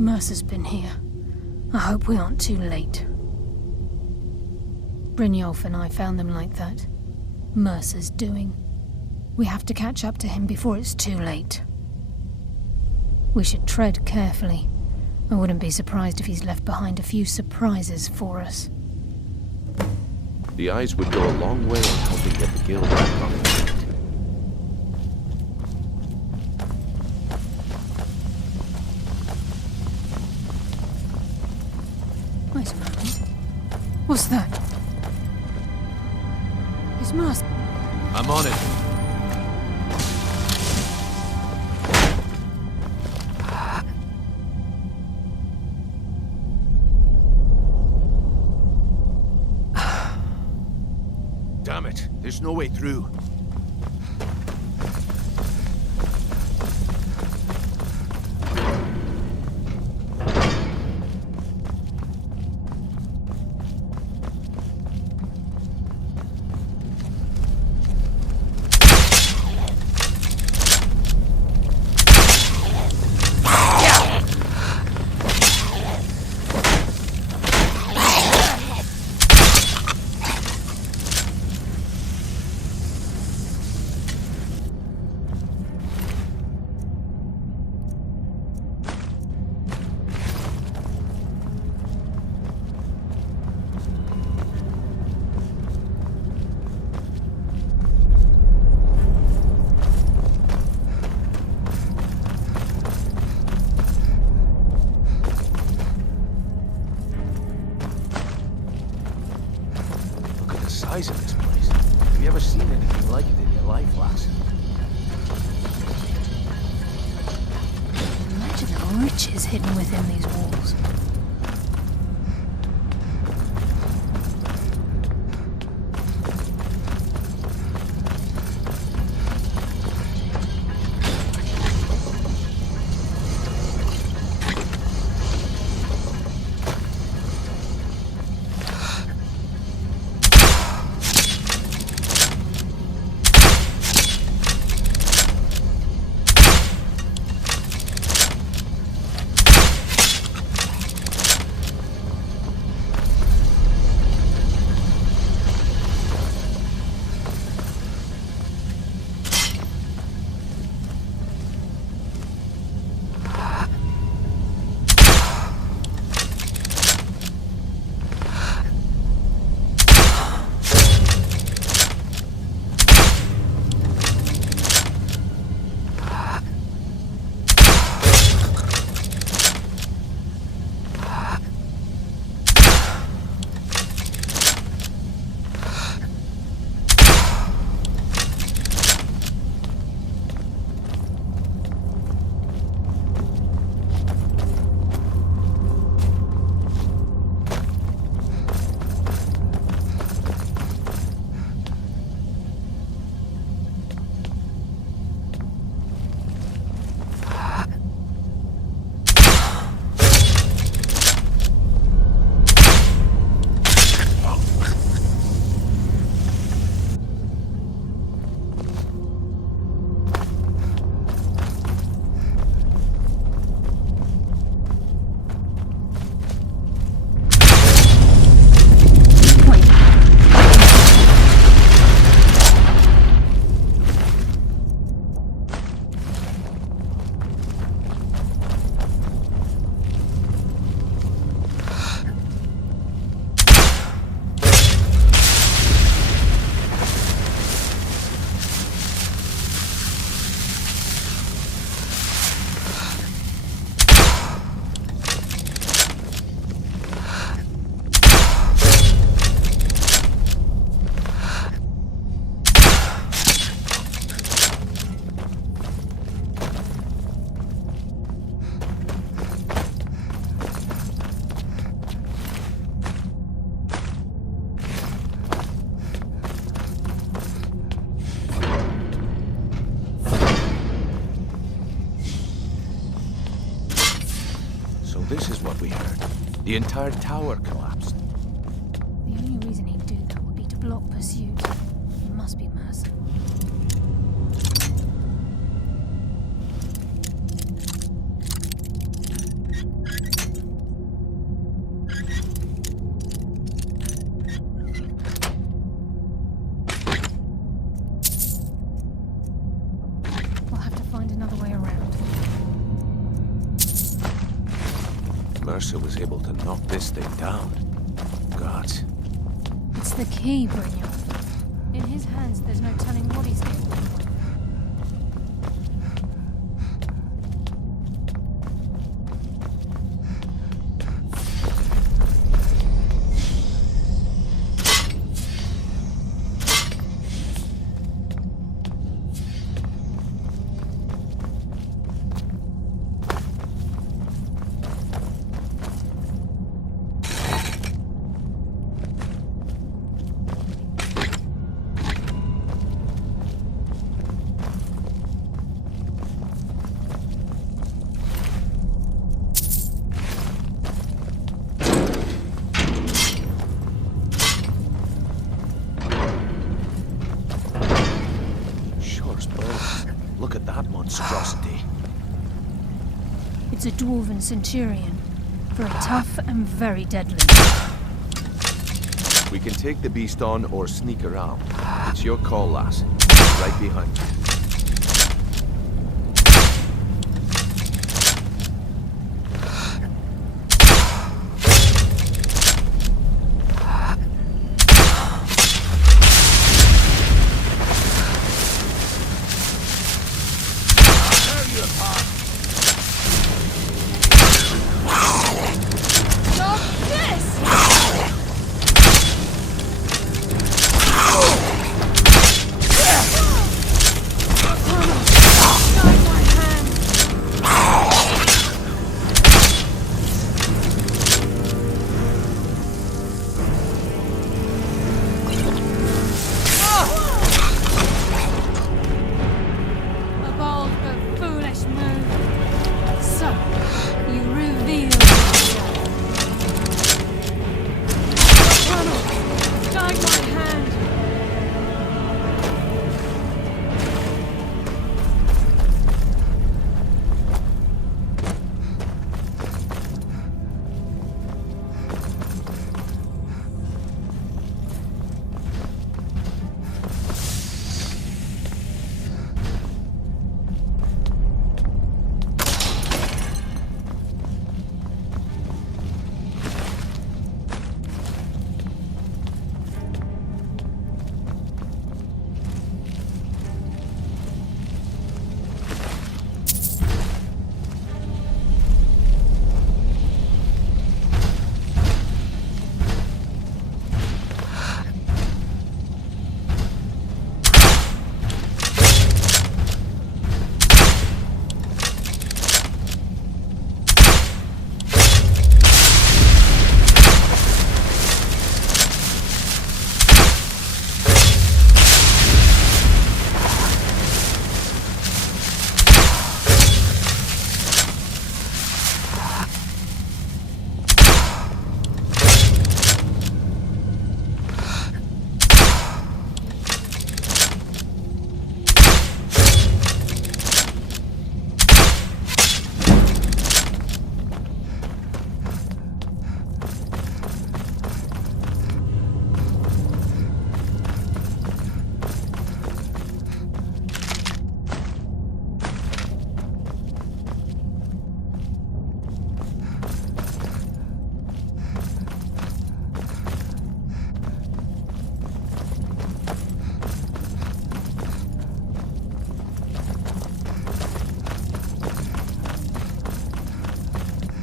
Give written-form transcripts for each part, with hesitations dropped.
Mercer's been here. I hope we aren't too late. Brynjolf and I found them like that. Mercer's doing. We have to catch up to him before it's too late. We should tread carefully. I wouldn't be surprised if he's left behind a few surprises for us. The eyes would go a long way in helping get the guild back on its feet. Wait a moment. What's that? It's Mercer. I'm on it. Damn it, there's no way through. Size of this place. Have you ever seen anything like it in your life, lass? Imagine the riches hidden within these walls. This is what we heard. The entire tower collapsed. The only reason he'd do that would be to block pursuit. It must be Mercer. find another way around. Mercer was able to knock this thing down. Gods. It's the key, Brynjar. In his hands, there's no telling what he's capable of. Look at that monstrosity. It's a dwarven centurion. Very tough and very deadly. We can take the beast on or sneak around. It's your call, lass. Right behind you.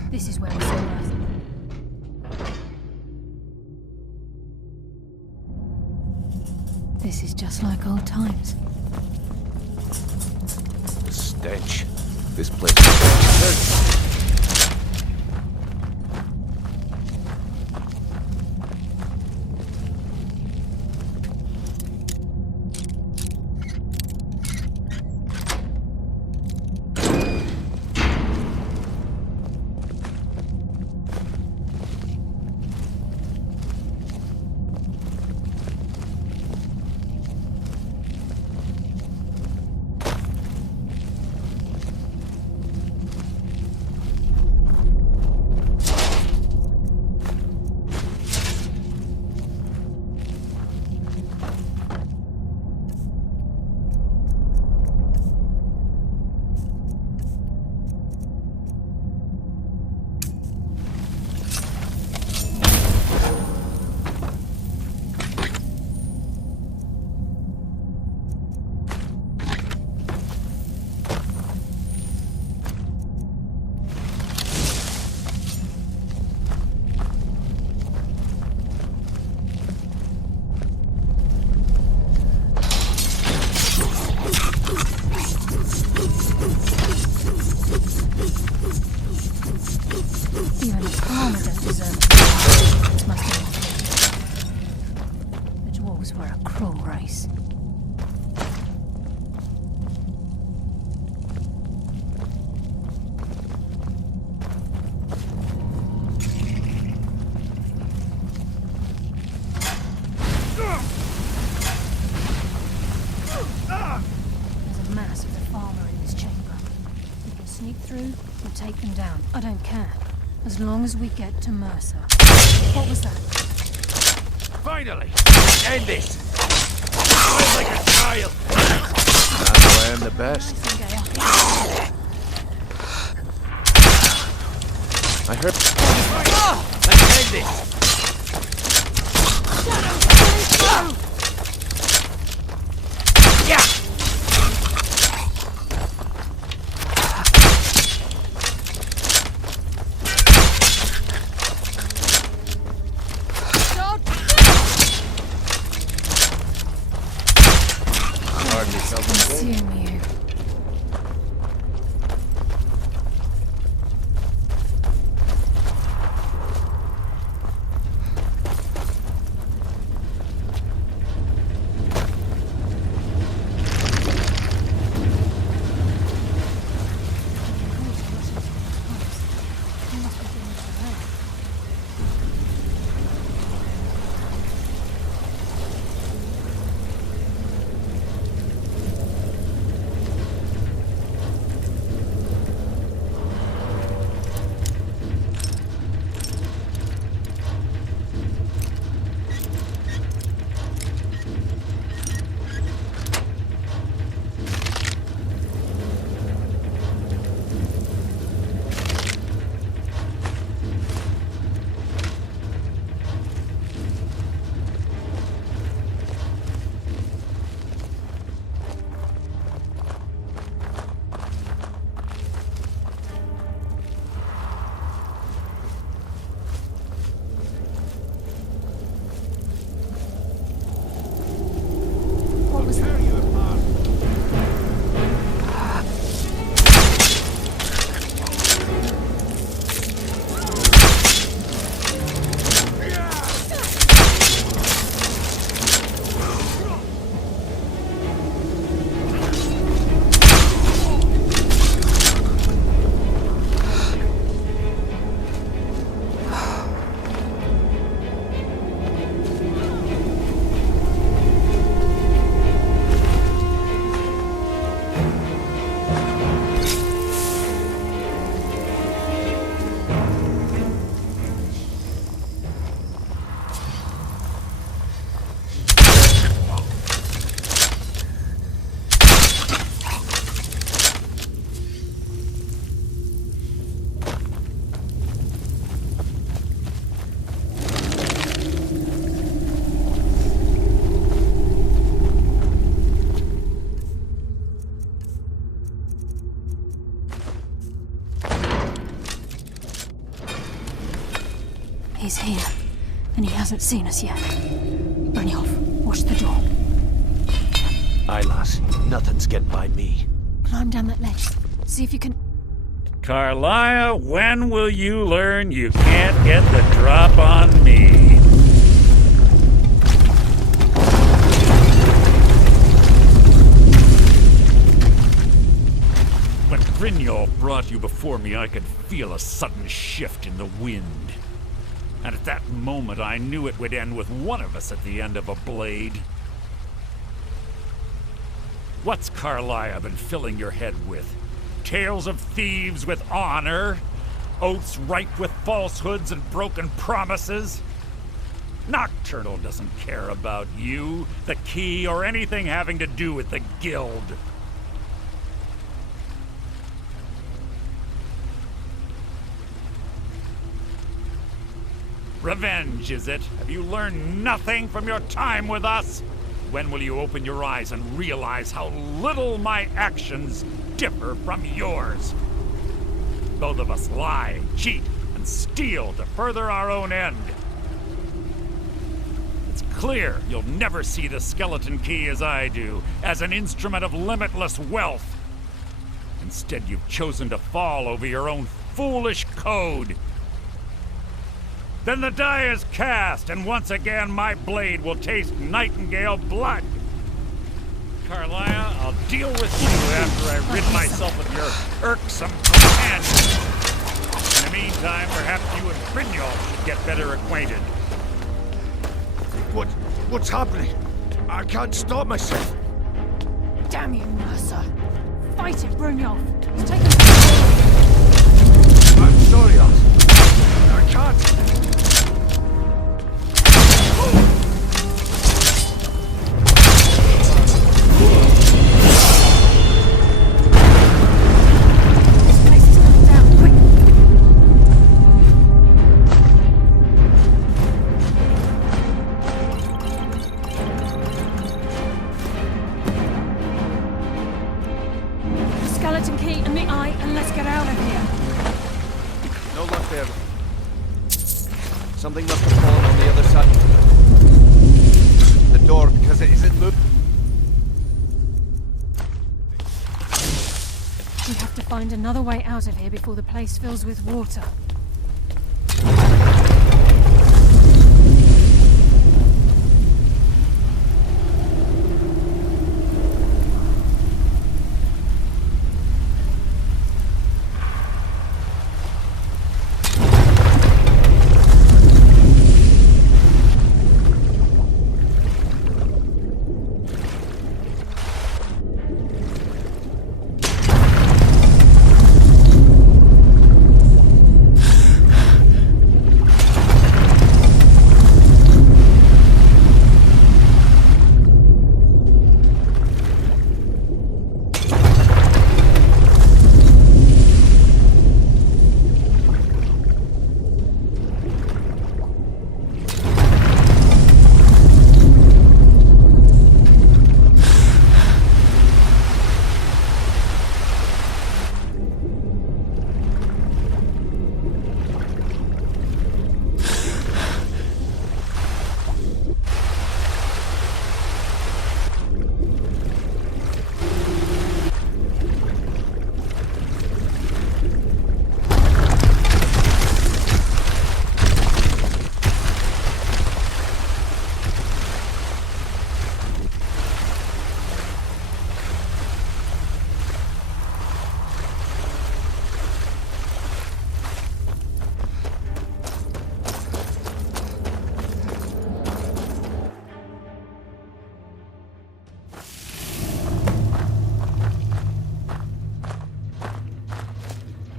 This is where we saw Earth. This is just like old times. The stench. This place is sneak through, we'll take them down. I don't care. As long as we get to Mercer. What was that? Finally! End this! I'm like a child! That's why I'm the best. I heard... Let's end this! Yeah! Hardly something. Consume you. He's here, and he hasn't seen us yet. Brynjolf, watch the door. Aye, lass. Nothing's getting by me. Climb down that ledge. See if you can... Carlia, when will you learn you can't get the drop on me? When Brynjolf brought you before me, I could feel a sudden shift in the wind. And at that moment, I knew it would end with one of us at the end of a blade. What's Carlia been filling your head with? Tales of thieves with honor? Oaths ripe with falsehoods and broken promises? Nocturnal doesn't care about you, the key, or anything having to do with the guild. Revenge, is it? Have you learned nothing from your time with us? When will you open your eyes and realize how little my actions differ from yours? Both of us lie, cheat, and steal to further our own end. It's clear you'll never see the skeleton key as I do, as an instrument of limitless wealth. Instead, you've chosen to fall over your own foolish code. Then the die is cast, and once again my blade will taste nightingale blood. Carlia, I'll deal with you after I rid myself of your irksome companion. In the meantime, perhaps you and Brynjolf should get better acquainted. What's happening? I can't stop myself. Damn you, Mercer. Fight it, Brynjolf. He's taken. I'm sorry, Oz. I can't. This place is coming down. Quick. The skeleton key and the eye, and let's get out of here. No luck there. Something must have fallen on the other side. The door, because it isn't moved. We have to find another way out of here before the place fills with water.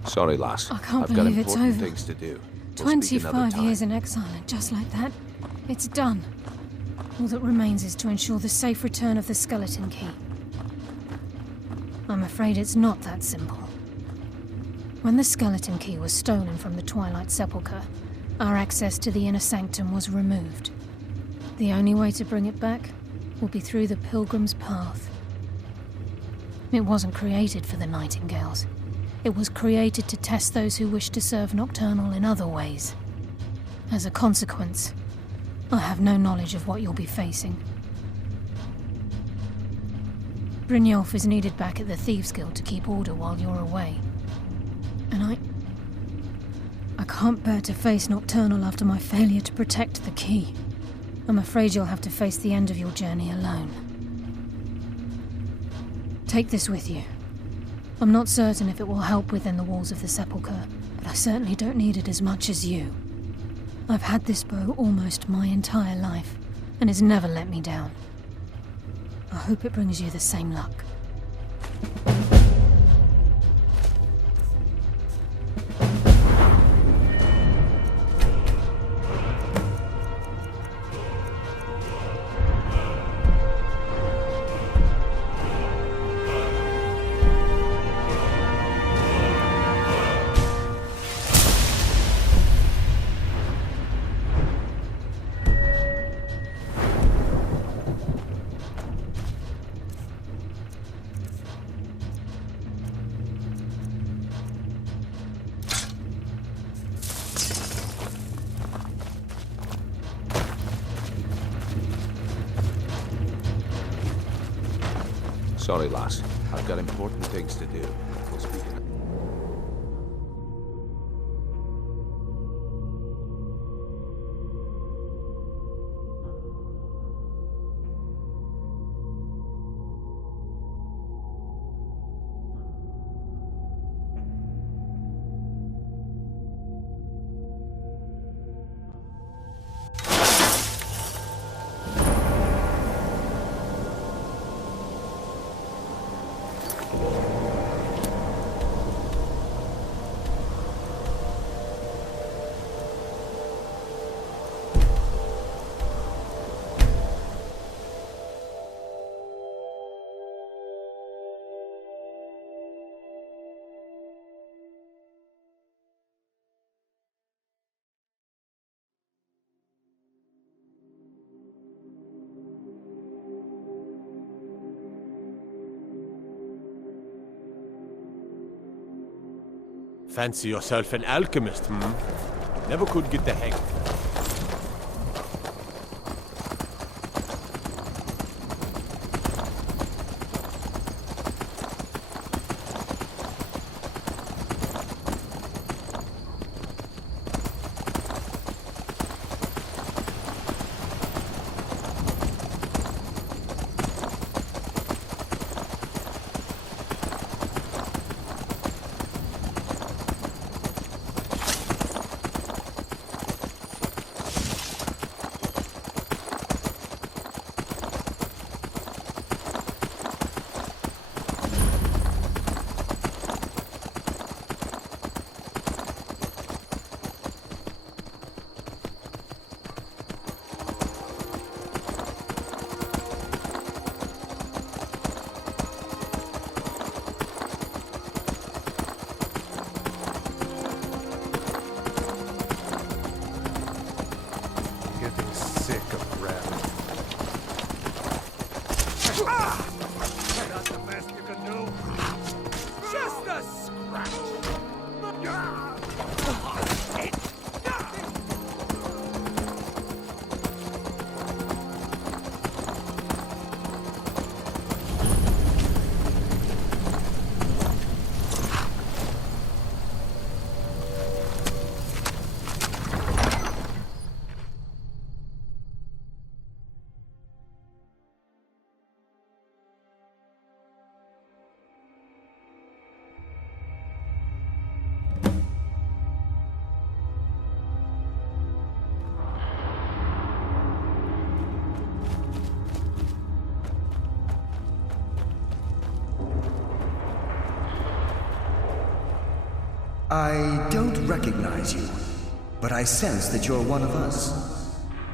Sorry, lass. I can't I've got believe it's important over. things to do. We'll speak another 25 time. years in exile, and just like that, it's done. All that remains is to ensure the safe return of the skeleton key. I'm afraid it's not that simple. When the skeleton key was stolen from the Twilight Sepulchre, our access to the inner sanctum was removed. The only way to bring it back will be through the Pilgrim's Path. It wasn't created for the Nightingales. It was created to test those who wish to serve Nocturnal in other ways. As a consequence, I have no knowledge of what you'll be facing. Brynjolf is needed back at the Thieves' Guild to keep order while you're away. And I can't bear to face Nocturnal after my failure to protect the key. I'm afraid you'll have to face the end of your journey alone. Take this with you. I'm not certain if it will help within the walls of the Sepulchre, but I certainly don't need it as much as you. I've had this bow almost my entire life, and it's never let me down. I hope it brings you the same luck. Sorry, lass. I've got important things to do. We'll speak in a Fancy yourself an alchemist, hmm? Never could get the hang. That's the best you can do. Just a scratch. I don't recognize you, but I sense that you're one of us.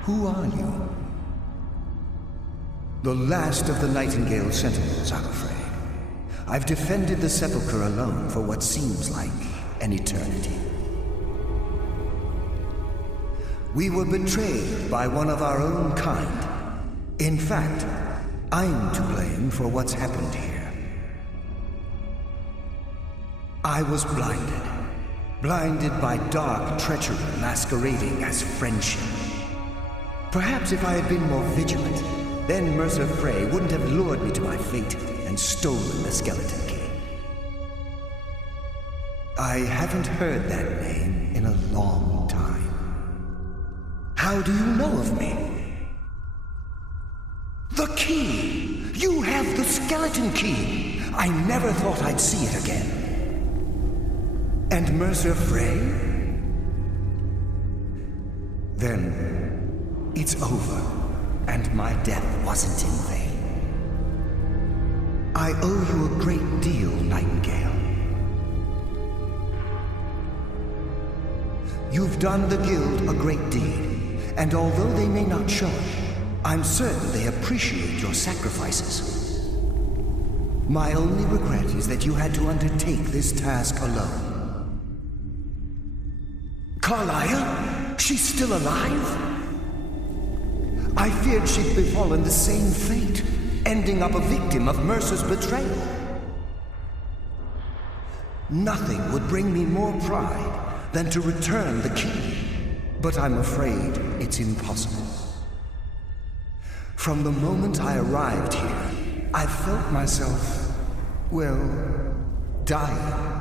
Who are you? The last of the Nightingale Sentinels, I'm afraid. I've defended the Sepulchre alone for what seems like an eternity. We were betrayed by one of our own kind. In fact, I'm to blame for what's happened here. I was blinded by dark treachery masquerading as friendship. Perhaps if I had been more vigilant, then Mercer Frey wouldn't have lured me to my fate and stolen the Skeleton Key. I haven't heard that name in a long time. How do you know of me? The key! You have the Skeleton Key! I never thought I'd see it again. And Mercer Frey? Then it's over, and my death wasn't in vain. I owe you a great deal, Nightingale. You've done the Guild a great deed, and although they may not show it, I'm certain they appreciate your sacrifices. My only regret is that you had to undertake this task alone. Carlyle? She's still alive? I feared she'd befallen the same fate, ending up a victim of Mercer's betrayal. Nothing would bring me more pride than to return the key, but I'm afraid it's impossible. From the moment I arrived here, I felt myself, well, dying.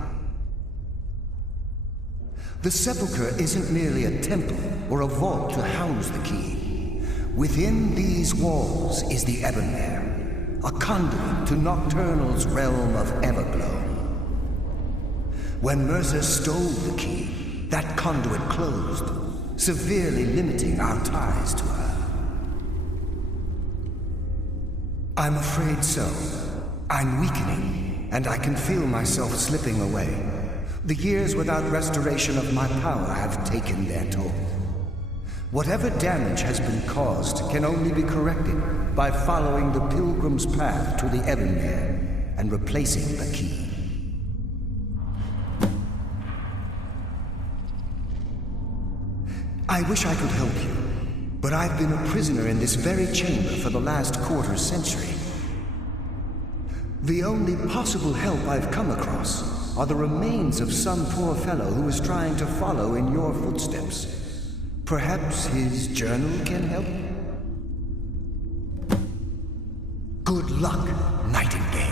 The Sepulchre isn't merely a temple or a vault to house the key. Within these walls is the Ebonmere, a conduit to Nocturnal's realm of Everglow. When Mercer stole the key, that conduit closed, severely limiting our ties to her. I'm afraid so. I'm weakening, and I can feel myself slipping away. The years without restoration of my power have taken their toll. Whatever damage has been caused can only be corrected by following the Pilgrim's path to the Ebonmere and replacing the key. I wish I could help you, but I've been a prisoner in this very chamber for the last quarter century. The only possible help I've come across are the remains of some poor fellow who is trying to follow in your footsteps. Perhaps his journal can help? Good luck, Nightingale.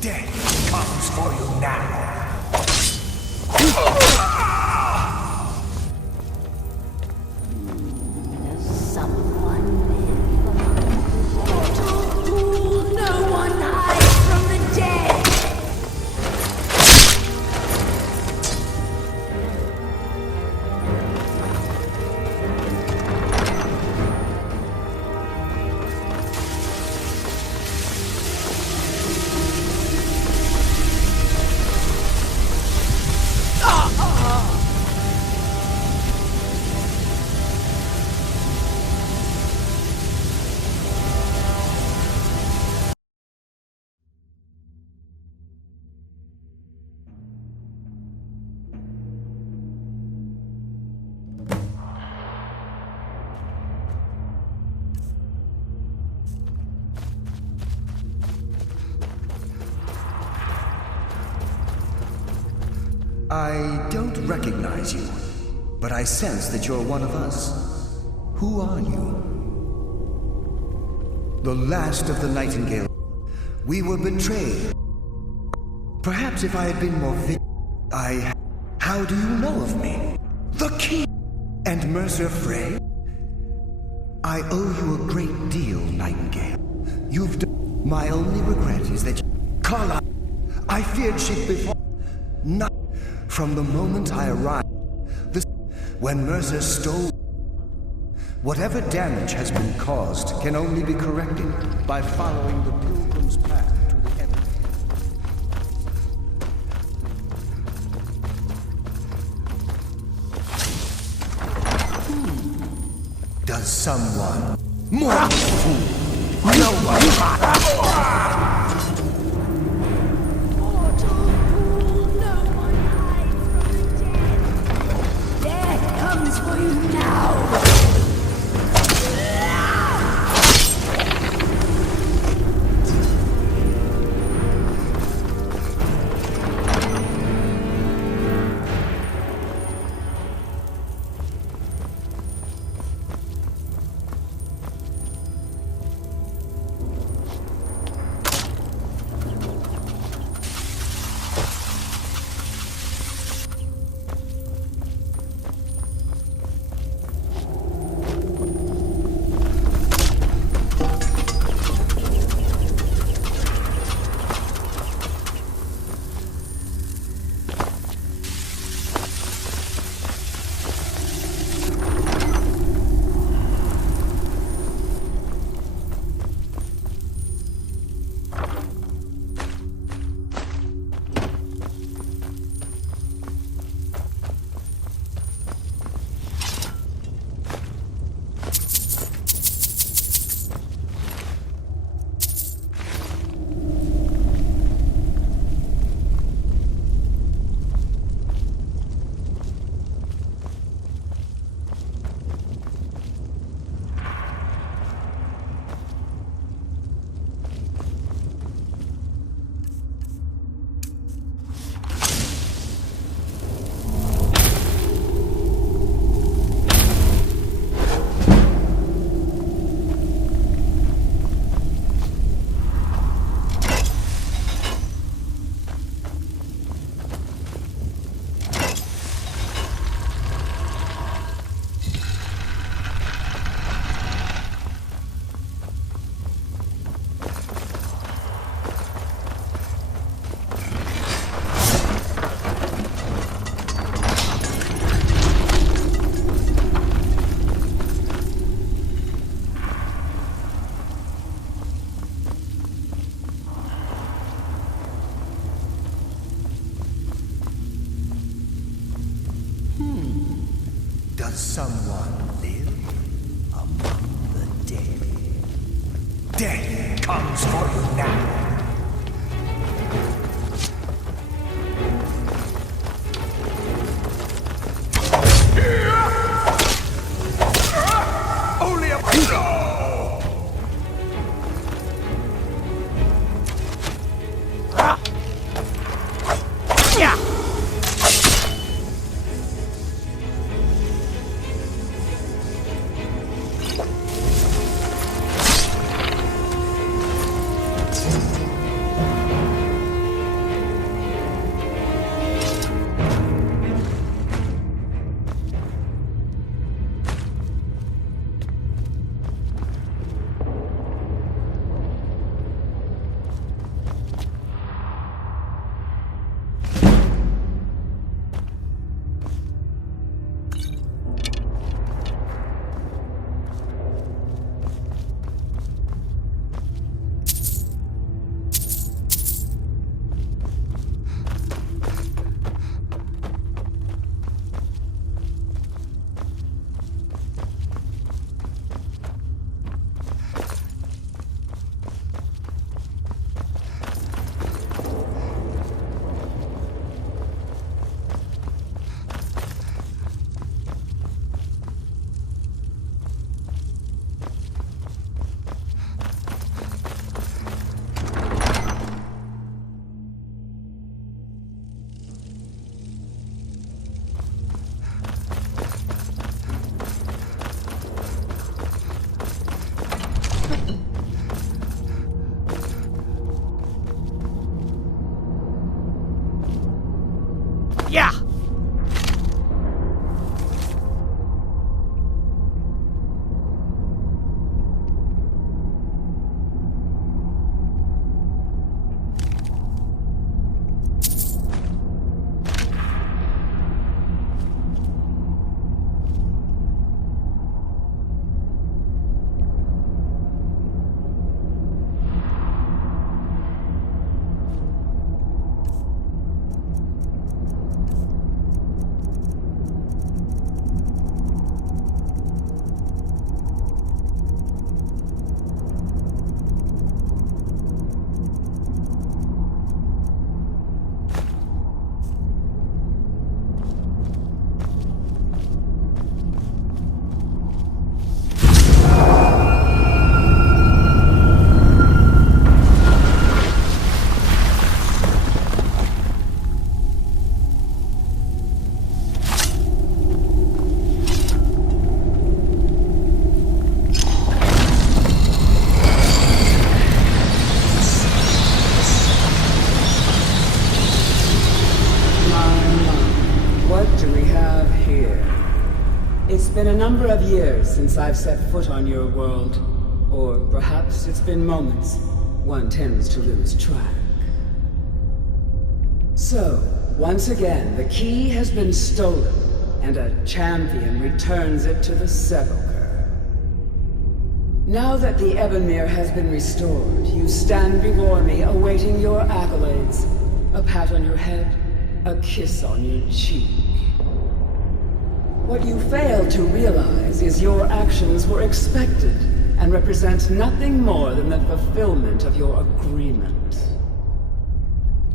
Death comes for you now. Someone live. Mortal fool, no one hides from the dead. I don't recognize you, but I sense that you're one of us. Who are you? The last of the Nightingale. We were betrayed. Perhaps if I had been more How do you know of me? The King! And Mercer Frey? I owe you a great deal, Nightingale. You've done... My only regret is that Carla... I feared she'd before... Not... From the moment I arrived, when Mercer stole... Whatever damage has been caused can only be corrected by following the pilgrim's path to the heavens. Does someone... More fool! No one... For you now! Does someone live among the dead? Death comes for you now. Only a Yeah! Yeah! It's been a number of years since I've set foot on your world. Or perhaps it's been moments. One tends to lose track. So, once again, the key has been stolen, and a champion returns it to the sepulchre. Now that the Ebonmere has been restored, you stand before me awaiting your accolades. A pat on your head, a kiss on your cheek. What you fail to realize is your actions were expected and represent nothing more than the fulfillment of your agreement.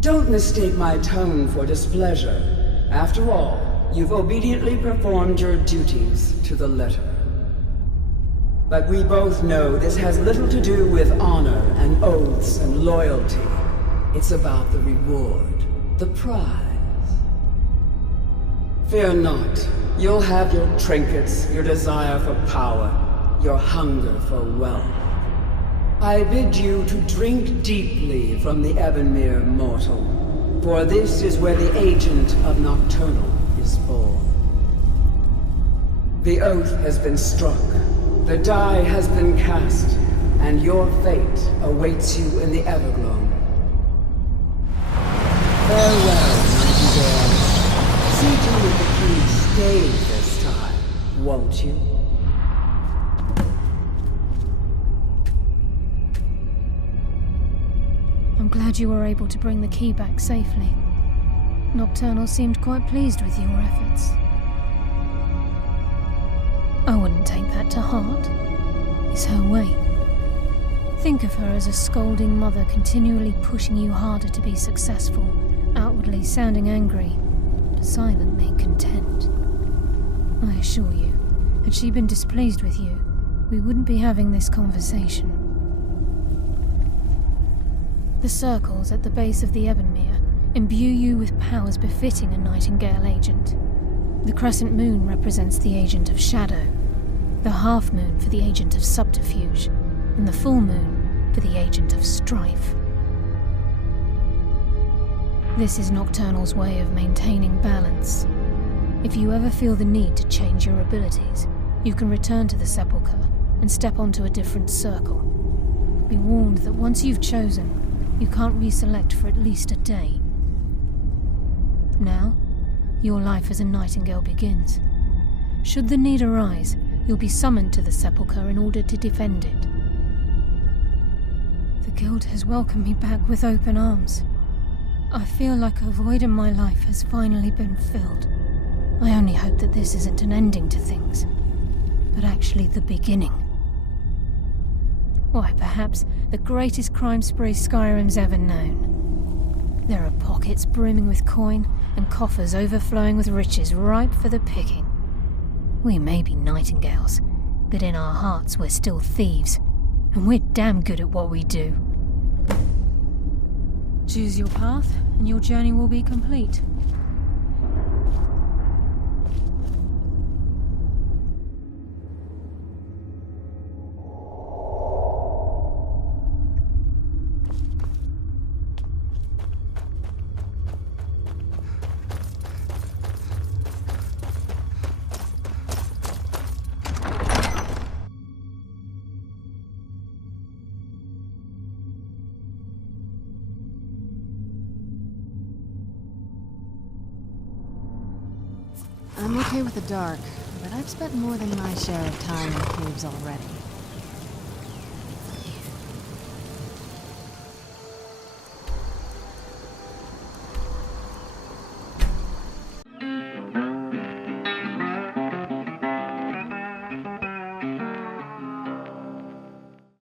Don't mistake my tone for displeasure. After all, you've obediently performed your duties to the letter. But we both know this has little to do with honor and oaths and loyalty. It's about the reward, the prize. Fear not. You'll have your trinkets, your desire for power, your hunger for wealth. I bid you to drink deeply from the Ebonmere mortal, for this is where the agent of Nocturnal is born. The oath has been struck, the die has been cast, and your fate awaits you in the Everglow. Farewell, Nightingale. See to it that you stay this time, won't you? I'm glad you were able to bring the key back safely. Nocturnal seemed quite pleased with your efforts. to heart is her way. Think of her as a scolding mother continually pushing you harder to be successful, outwardly sounding angry, but silently content. I assure you, had she been displeased with you, we wouldn't be having this conversation. The circles at the base of the Ebonmere imbue you with powers befitting a Nightingale agent. The crescent moon represents the agent of shadow, the half moon for the agent of subterfuge, and the full moon for the agent of strife. This is Nocturnal's way of maintaining balance. If you ever feel the need to change your abilities, you can return to the Sepulchre and step onto a different circle. Be warned that once you've chosen, you can't reselect for at least a day. Now, your life as a Nightingale begins. Should the need arise, you'll be summoned to the Sepulchre in order to defend it. The Guild has welcomed me back with open arms. I feel like a void in my life has finally been filled. I only hope that this isn't an ending to things, but actually the beginning. Why, perhaps the greatest crime spree Skyrim's ever known. There are pockets brimming with coin and coffers overflowing with riches ripe for the picking. We may be Nightingales, but in our hearts we're still thieves, and we're damn good at what we do. Choose your path, and your journey will be complete. I'm okay with the dark, but I've spent more than my share of time in caves already.